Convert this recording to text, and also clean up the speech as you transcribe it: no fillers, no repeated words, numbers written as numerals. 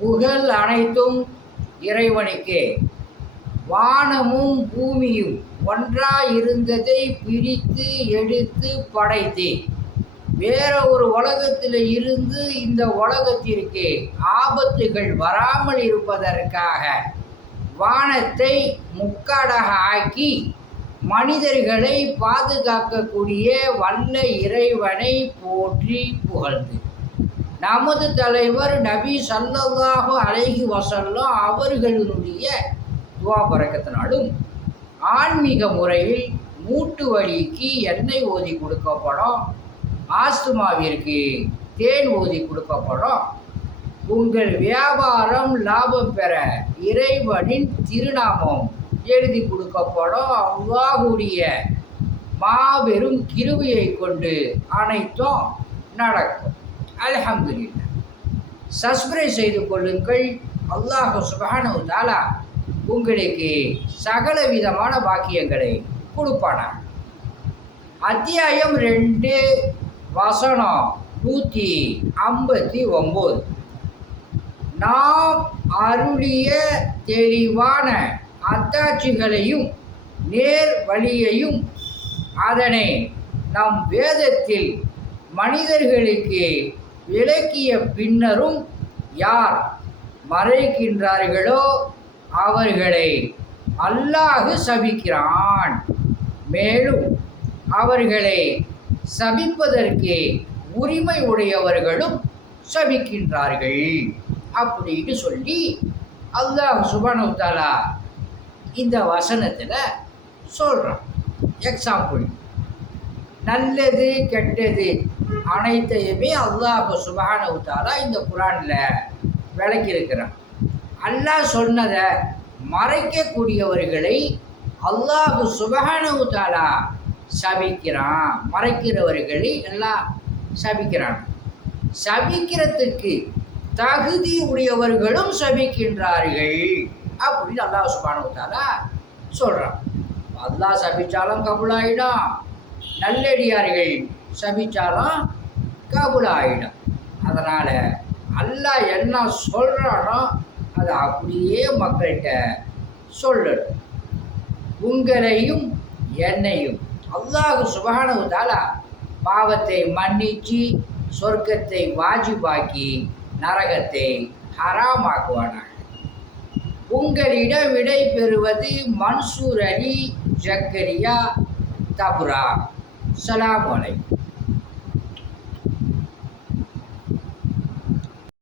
புகழ் அனைத்தும் இறைவனுக்கே. வானமும் பூமியும் ஒன்றாயிருந்ததை பிரித்து எடுத்து படைத்தேன். வேற ஒரு உலகத்தில் இருந்து இந்த உலகத்திற்கு ஆபத்துகள் வராமல் இருப்பதற்காக வானத்தை முக்காடாக ஆக்கி மனிதர்களை பாதுகாக்கக்கூடிய வல்ல இறைவனை போற்றி புகழ்ந்து நமது தலைவர் நபி ஸல்லல்லாஹு அலைஹி வஸல்லம் அவர்களுடைய துவா பரக்கத்தினாலும் ஆன்மீக முறையில் மூட்டு வலிக்கு எண்ணெய் ஓதி கொடுக்கப்படும், ஆஸ்துமாவிற்கு தேன் ஓதி கொடுக்கப்படும். உங்கள் வியாபாரம் லாபம் பெற இறைவனின் திருநாமம் எழுதி கொடுக்கப்படும். அல்லாஹ்வுடைய மாபெரும் கிருபையை கொண்டு அனைத்தும் நடக்கும். அல்ஹம்துலில்லாஹ். சப்ஸ்கிரைப் செய்து கொள்ளுங்கள். அல்லாஹ் சுப்ஹானஹு வ தஆலா உங்களுக்கு சகல விதமான பாக்கியங்களை கொடுப்பானா. அத்தியாயம் 2 வசனம் 159. நாம் அருளிய தெளிவான அத்தாட்சிகளையும் நேர் வழியையும் அதனை நம் வேதத்தில் மனிதர்களுக்கு விளக்கிய பின்னரும் யார் மறைக்கின்றார்களோ அவர்களை அல்லாஹ் சபிக்கிறான். மேலும் அவர்களை சபிப்பதற்கு உரிமை உடையவர்களும் சபிக்கின்றார்கள் அப்படின்னு சொல்லி அல்லாஹ் சுப்ஹானஹு வ தஆலா இந்த வசனத்தில் சொல்கிறான். எக்ஸாம்பிள், நல்லது கெட்டது அனைத்தையுமே அல்லாஹ் சுப்ஹானஹு வ தஆலா இந்த குர்ஆனில் விளக்கியிருக்கிறான். அல்லாஹ் சொன்னதை மறைக்கக்கூடியவர்களை அல்லாஹ் சுப்ஹானஹு வ தஆலா சபிக்கிறான். மறைக்கிறவர்களை எல்லாம் சபிக்கிறான். சபிக்கிறதுக்கு தகுதி உடையவர்களும் சபிக்கின்றார்கள் அப்படின்னு அல்லாஹ் சுப்ஹானஹு வ தஆலா சொல்கிறான். அல்லாஹ் சபிச்சாலும் கபூலாயிடும், நல்லடியார்கள் சபிச்சாலும் கபூலாயிடும். அதனால் அல்லாஹ் என்ன சொல்கிறானோ அதை அப்படியே மக்கள்கிட்ட சொல்லணும். உங்களையும் என்னையும் அல்லாஹ் சுப்ஹானஹு வ தஆலா பாவத்தை மன்னிச்சு சொர்க்கத்தை வாஜிபாக்கி நரகத்தை ஹராமாக்குவானாக. உங்களிடம் விடை பெறுவது மன்சூர் அலி ஜக்கரியா தபுரா. ஸலாம் அலைக்கும்.